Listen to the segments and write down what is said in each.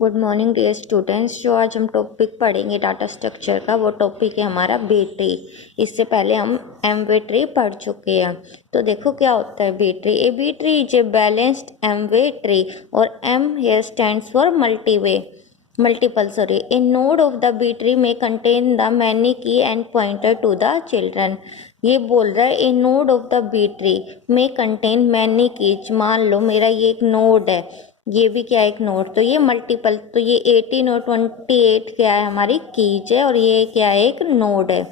Good morning dear students. जो आज हम टॉपिक पढ़ेंगे डाटा स्ट्रक्चर का, वो टॉपिक है हमारा बी ट्री। इससे पहले हम एम वे ट्री पढ़ चुके हैं। तो देखो क्या होता है B tree. A B tree is a balanced M way tree और M here stands for multiple. A node of the B tree may contain the many key and pointer to the children. ये बोल रहा है a node of the B tree में contain many keys. मान लो मेरा ये एक नोड है, ये भी क्या है एक नोड, तो ये मल्टीपल, तो ये 18 और 28 क्या है हमारी कीज है, और ये क्या है एक नोड है,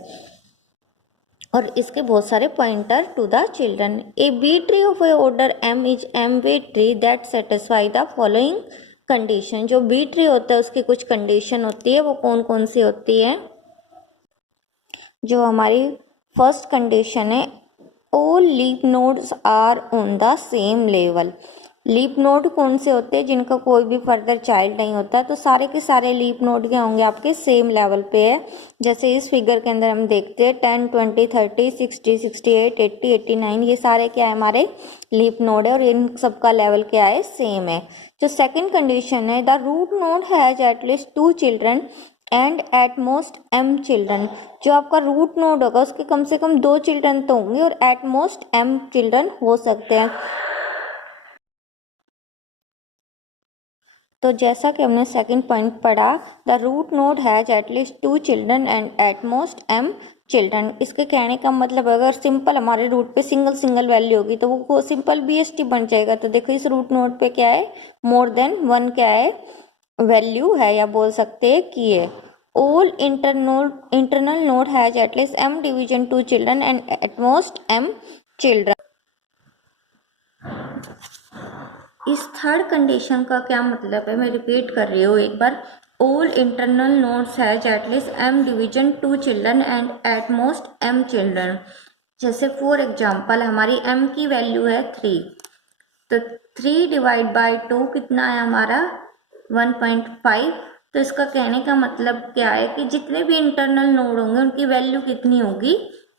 और इसके बहुत सारे pointer to the children. A B tree of a order M is M way tree that satisfy the following condition. जो बी ट्री होता है उसकी कुछ कंडीशन होती है, वो कौन कौन सी होती है। जो हमारी फर्स्ट कंडीशन है, all leaf nodes are on the same level. Leaf node कौन से होते हैं, जिनका कोई भी फर्दर चाइल्ड नहीं होता, तो सारे के सारे लीफ नोड क्या होंगे आपके सेम लेवल पे है। जैसे इस फिगर के अंदर हम देखते हैं 10, 20, 30, 60, 68, 80, 89, ये सारे क्या है हमारे लीफ नोड है, और इन सबका लेवल क्या है सेम है। जो सेकंड कंडीशन है, the root node has at least 2 children and at most m children. जो आपका रूट नोड होगा उसके कम से कम 2 चिल्ड्रन तो होंगे, और एट मोस्ट m चिल्ड्रन हो सकते हैं। तो जैसा कि हमने सेकंड पॉइंट पढ़ा, the root node has at least 2 children and at most m children. इसके कहने का मतलब अगर सिंपल हमारे रूट पे सिंगल वैल्यू होगी तो वो सिंपल BST बन जाएगा। तो देखो इस रूट नोड पे क्या है, मोर देन 1 क्या है वैल्यू है, या बोल सकते हैं कि है। All internal node has at least m division 2 children and at most m children. इस थर्ड कंडीशन का क्या मतलब है, मैं रिपीट कर रही हूँ एक बार। All internal nodes has at least m division 2 children and at most m children. जैसे फॉर एग्जाम्पल हमारी m की वैल्यू है 3, तो 3 डिवाइड बाई 2 कितना है हमारा 1.5। तो इसका कहने का मतलब क्या है कि जितने भी इंटरनल नोड होंगे उनकी वैल्यू कितनी होगी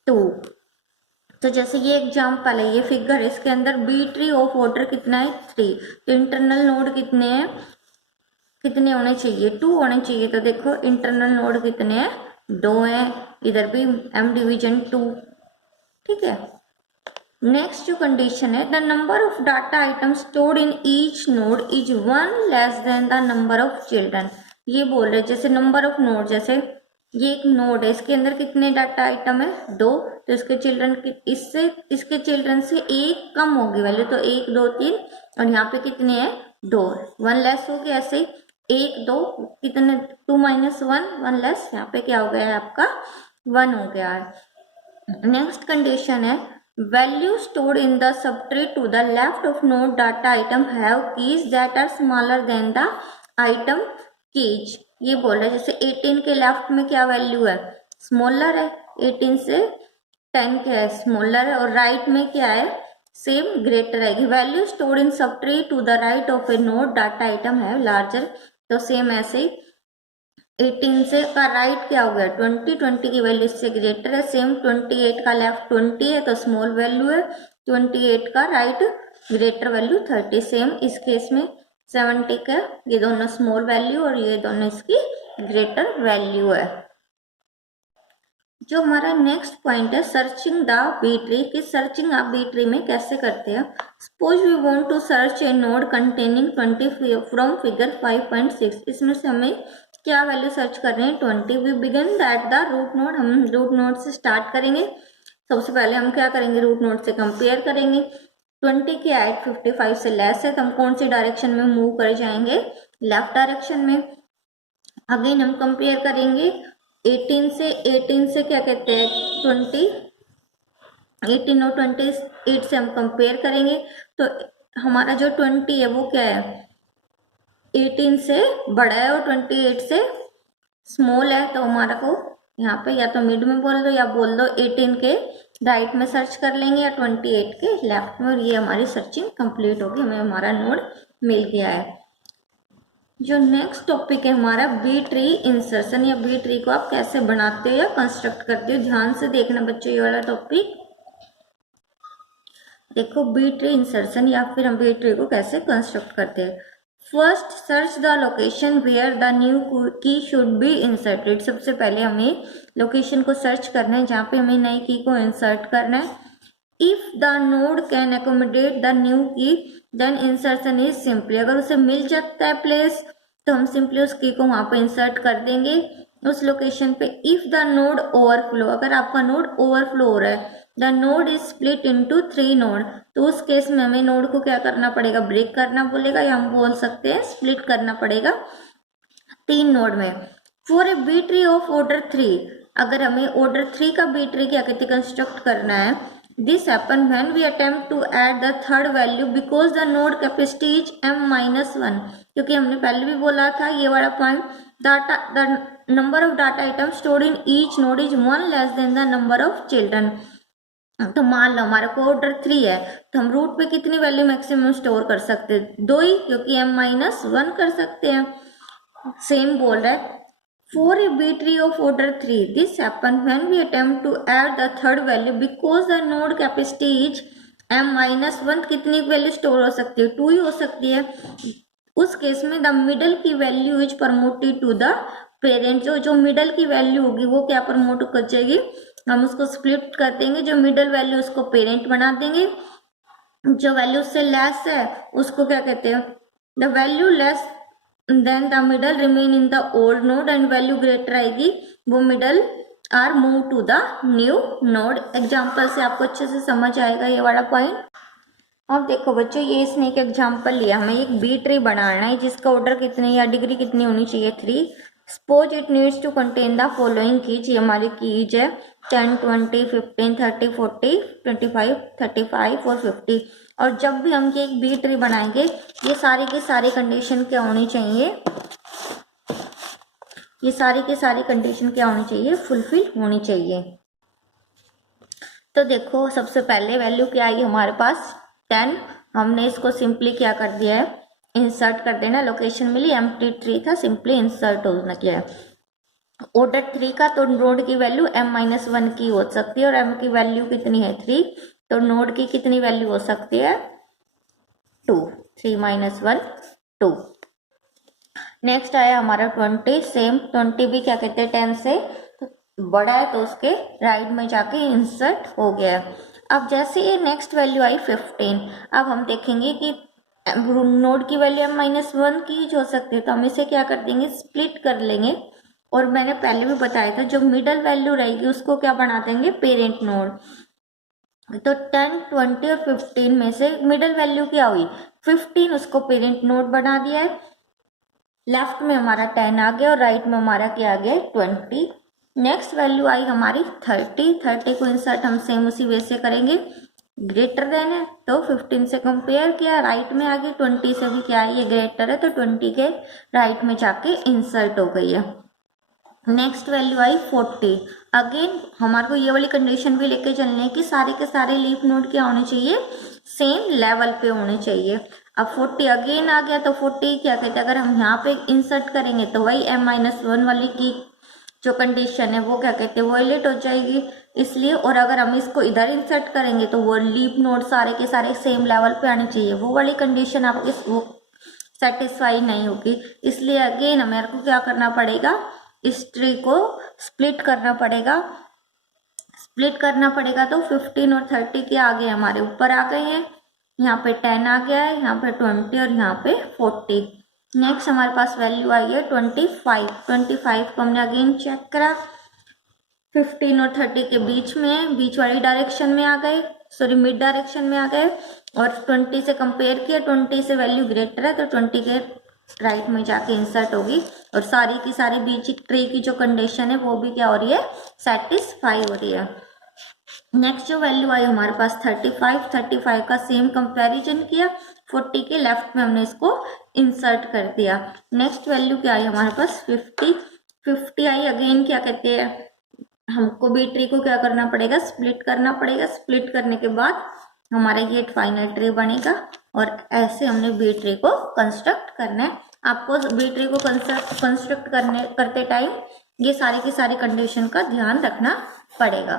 2। तो जैसे ये एग्जांपल है, ये फिगर है, इसके अंदर बी ट्री ऑफ ऑर्डर कितना है 3, तो इंटरनल नोड कितने हैं, कितने होने चाहिए 2 होने चाहिए। तो देखो इंटरनल नोड कितने हैं 2 हैं, इधर भी m डिवीजन 2, ठीक है। नेक्स्ट जो कंडीशन है, the number of data item stored in each node is 1 less than the number of children. ये बोल रहे जैसे नंबर ऑफ नोड, जैसे ये एक नोड है, इसके अंदर कितने डाटा आइटम है 2, तो इसके चिल्ड्रन इससे इसके चिल्ड्रन से एक कम होगी वैल्यू, तो 1, 2, 3, और यहाँ पे कितने हैं 2, 1 लेस हो गया। ऐसे 1, 2 कितने 2 माइनस 1 लेस, यहाँ पे क्या हो गया है आपका 1 हो गया है। नेक्स्ट कंडीशन है, value stored in the subtree to the left of node data item have keys that are smaller than the item keys। ये बोल रहा है जैसे 18 के लेफ्ट में क्या वैल्यू है स्मॉलर है, 18 से 10 क्या है स्मॉलर है, और राइट में क्या है सेम ग्रेटर है। Value stored in subtree to the right of a node data item है लार्जर, तो सेम ऐसे ही 18 से का राइट क्या हो गया 20, 20 की वैल्यू इससे ग्रेटर है। सेम 28 का लेफ्ट 20 है तो स्मॉल वैल्यू है, 28 का राइट ग्रेटर वैल्यू 30। सेम इस केस में 70 का ये दोनों स्मॉल वैल्यू और ये दोनों इसकी ग्रेटर वैल्यू है। जो हमारा नेक्स्ट पॉइंट है सर्चिंग द बी ट्री, कि सर्चिंग आप बी ट्री में कैसे करते हैं। Suppose we want to search a node containing 20 from figure 5.6। इसमें से हमें क्या वैल्यू सर्च कर रहे हैं 20। We begin that the root node, हम रूट नोड से स्टार्ट करेंगे। सबसे पहले हम क्या करेंगे रूट नोड से कंपेयर करेंगे। 20 की हाइट 55 से लेस है, तो हम कौन सी डायरेक्शन में मूव कर जाएंगे लेफ्ट डायरेक्शन में। अगेन हम कंपेयर करेंगे 18 से क्या कहते हैं 20, 18 और 28 से हम कंपेयर करेंगे, तो हमारा जो 20 है वो क्या है 18 से बड़ा है और 28 से स्मॉल है। तो हमारा को यहाँ पे या तो मिड में बोल दो या बोल दो 18 के राइट में सर्च कर लेंगे या 28 के लेफ्ट में, और ये हमारी सर्चिंग कंप्लीट होगी, हमें हमारा नोड मिल गया है। जो नेक्स्ट टॉपिक है हमारा बी ट्री इंसर्शन, या बी ट्री को आप कैसे बनाते हो या कंस्ट्रक्ट करते हो। ध्यान से देखना बच्चों ये वाला टॉपिक। देखो बी ट्री इंसर्शन या फिर हम बी ट्री को कैसे कंस्ट्रक्ट करते हैं। First search the location where the new key should be inserted. सबसे पहले हमें लोकेशन को सर्च करना है जहाँ पे हमें नई की को इंसर्ट करना है। If the node can accommodate the new की देन इंसर्शन इज सिंपली। अगर उसे मिल जाता है प्लेस तो हम सिंपली उस की को वहां पे इंसर्ट कर देंगे उस लोकेशन पे। इफ द नोड ओवरफ्लो, अगर आपका नोड ओवरफ्लो हो रहा है, the node is split into 3 node, तो उस केस में हमें नोड को क्या करना पड़ेगा, ब्रेक करना बोलेगा, या हम बोल सकते हैं स्प्लिट करना पड़ेगा 3 नोड में। For a B tree of order 3, अगर हमें ऑर्डर 3 का बी ट्री क्या कहते हैं कंस्ट्रक्ट करना है, this happen when we attempt to add the third value because the node capacity is m-1, क्योंकि हमने पहले भी बोला था ये वाला point, the number of data item stored in each node is 1 less than the number of children. तो मान लो हमारे को ऑर्डर 3 है, तो हम रूट पे कितनी वैल्यू मैक्सिमम स्टोर कर सकते हैं, 2 ही, क्योंकि m-1 कर सकते हैं। सेम बोल रहा है for a B tree of order 3, this happen when we attempt to add the third value because the node capacity is m-1, कितनी वैल्यू स्टोर हो सकती है, 2 ही हो सकती है। उस केस में द मिडल की value is promoted to the parent, जो मिडल की वैल्यू होगी वो क्या प्रमोट कर जाएगी, हम उसको स्प्लिट कर देंगे, जो मिडल वैल्यू उसको पेरेंट बना देंगे, जो वैल्यू उससे लेस है उसको क्या कहते हैं, the value less than the middle remain in the old node and value greater आएगी वो middle are move to the new node. Example से आपको अच्छे से समझ आएगा ये वाला पॉइंट। अब देखो बच्चों, ये इसने एक एग्जाम्पल लिया, हमें एक बी ट्री बनाना है जिसका ऑर्डर कितनी या डिग्री कितनी होनी चाहिए, 3। Suppose it needs to contain the following keys, ये हमारी कीज है 10, 20, 15, 30, 40, 25, 35 और 50। और जब भी हम ये एक बी ट्री बनाएंगे ये सारी की सारी कंडीशन क्या होनी चाहिए, ये सारी की सारी कंडीशन क्या होनी चाहिए, फुलफिल होनी चाहिए। तो देखो सबसे पहले वैल्यू क्या आई हमारे पास 10, हमने इसको सिंपली क्या कर दिया है, इंसर्ट कर देना, लोकेशन मिली एम्प्टी ट्री था, सिंपली इंसर्ट होना किया है। ऑर्डर 3 का तो नोड की वैल्यू m-1 की हो सकती है और m की वैल्यू कितनी है 3, तो नोड की कितनी वैल्यू हो सकती है 2, 3 - 1 2। नेक्स्ट आया हमारा 20, सेम 20 भी क्या कहते हैं 10 से बड़ा है तो उसके राइट में जाके इंसर्ट हो गया। अब जैसे ये नेक्स्ट वैल्यू आई 15, अब हम देखेंगे कि नोड की वैल्यू m-1 की हो सकती है, तो हम इसे क्या कर देंगे, स्प्लिट कर लेंगे। और मैंने पहले भी बताया था जो मिडल वैल्यू रहेगी उसको क्या बना देंगे, पेरेंट नोड। तो 10, 20 और 15 में से मिडल वैल्यू क्या हुई 15, उसको पेरेंट नोड बना दिया है। लेफ्ट में हमारा 10 आ गया और राइट में हमारा क्या आ गया 20। नेक्स्ट वैल्यू आई हमारी 30 को इंसर्ट हम सेम उसी वे से करेंगे, ग्रेटर देन है तो 15 से कंपेयर किया, राइट में आ गई, 20 से भी क्या है ये ग्रेटर है तो 20 के राइट में जाके इंसर्ट हो गई है। नेक्स्ट वैल्यू आई 40, अगेन हमारे को ये वाली कंडीशन भी लेके चलनी है कि सारे के सारे लीफ नोड क्या होने चाहिए, सेम लेवल पे होने चाहिए। अब 40 अगेन आ गया तो 40 क्या कहते हैं, अगर हम यहाँ पे इंसर्ट करेंगे तो वही m-1 वाली की जो कंडीशन है वो क्या कहते हैं वायलेट हो जाएगी, इसलिए। और अगर हम इसको इधर इंसर्ट करेंगे तो वो लीफ नोड सारे के सारे सेम लेवल पे आने चाहिए, वो वाली कंडीशन आपकी वो सेटिस्फाई नहीं होगी, इसलिए अगेन हमें को क्या करना पड़ेगा, इस ट्री को स्प्लिट करना पड़ेगा। स्प्लिट करना पड़ेगा तो 15 और 30 के आगे हमारे ऊपर आ गए हैं, यहाँ पे 10 आ गया है, यहाँ पे 20 और यहाँ पे 40। नेक्स्ट हमारे पास वैल्यू आई है 25 को हमने अगेन चेक करा, 15 और 30 के बीच में, बीच वाली डायरेक्शन में आ गए, सॉरी मिड डायरेक्शन में आ गए, और 20 से कंपेयर किया, 20 से वैल्यू ग्रेटर है तो 20 के राइट में जाके इंसर्ट होगी, और सारी की सारी बीच ट्री की जो कंडीशन है वो भी क्या हो रही है, सेटिस्फाई हो रही है। नेक्स्ट जो वैल्यू आई हमारे पास 35 का सेम कंपैरिजन किया, 40 के लेफ्ट में हमने इसको इंसर्ट कर दिया। नेक्स्ट वैल्यू क्या आई हमारे पास 50 आई, अगेन क्या कहते हैं हमको बी ट्री को क्या करना पड़ेगा, स्प्लिट करना पड़ेगा, स्प्लिट करने के बाद हमारा ये फाइनल ट्री बनेगा, और ऐसे हमने बी ट्री को कंस्ट्रक्ट करना है। आपको बी ट्री को कंस्ट्रक्ट करते टाइम ये सारी की सारी कंडीशन का ध्यान रखना पड़ेगा।